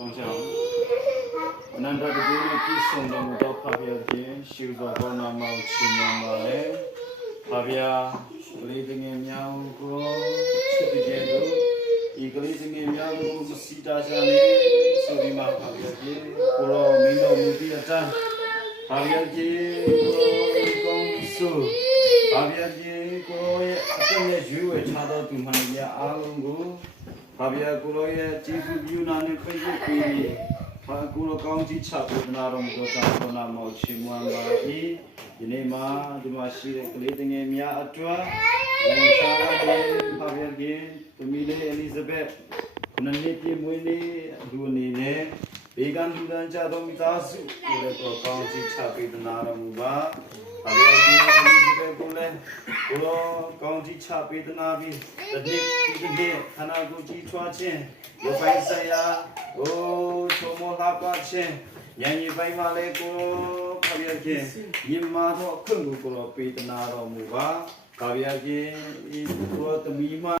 တောင်းချောင်းအနန္တတကူနဲ့ပြည့်စုံတော်မူသောဖခင်ခြင်းရှိစွာကောင်းနာမောင်ချီးမွမ်းပါလေဖခင်လေးငယ်များကိုချစ်တဲ့တို့ဤကလေးငယ်များကိုမစီတာချာနေဆိုဒီမှာဖခင်ကြီးကိုရောမင်းတော်မူပြီးအတန်းဖခင်ကြီးကိုကောင်းဆိုဖခင်ကြီးကိုရဲ့အပြည့်ရဲ့ရွေးဝယ်ထားတော်သူမှန်များအားလုံးကိုဖခင်ကိုရဲ့ကျေးဇူးပြုနာနဲ့ပြည့်စုံပြီးဖခင်ကိုကောင်းကြီးချပေးနာတော်မူသောကြောင့်ကောင်းနာမောင်ချီးမွမ်းပါ၏ဒီနေ့မှာဒီမှာရှိတဲ့ကလေးငယ်များအတွက်ဝန်ဆောင်ရတဲ့ဖခင်ကြီးသမီးလေးအလီဇဘက်ခုနှစ်နှစ်ပြည့်မွေးနေ့လူအနေနဲ့ဘေးကလူတန်းကြသောမိသားစုကိုလည်းကောင်းကြီးချပေးနာတော်မူပါဖခင်ကြီးအလီဇဘက်ကိုလည်းကိုရောကောင်းကြီးချပေးနာပြီးဒီနေ့ခန္ဓာကိုယ်ကြီးထွားခြင်းရပိုင်ဆိုင်ရာချုံမောလာပါခြင်းဉာဏ်ရည်ပိုင်းမှာလည်းကိုဖခင်ကြီးမြင်မာသောအခွင့်ကိုကိုပေးနာတော်မူပါဖခင်ကြီးဤကိုသမီးမ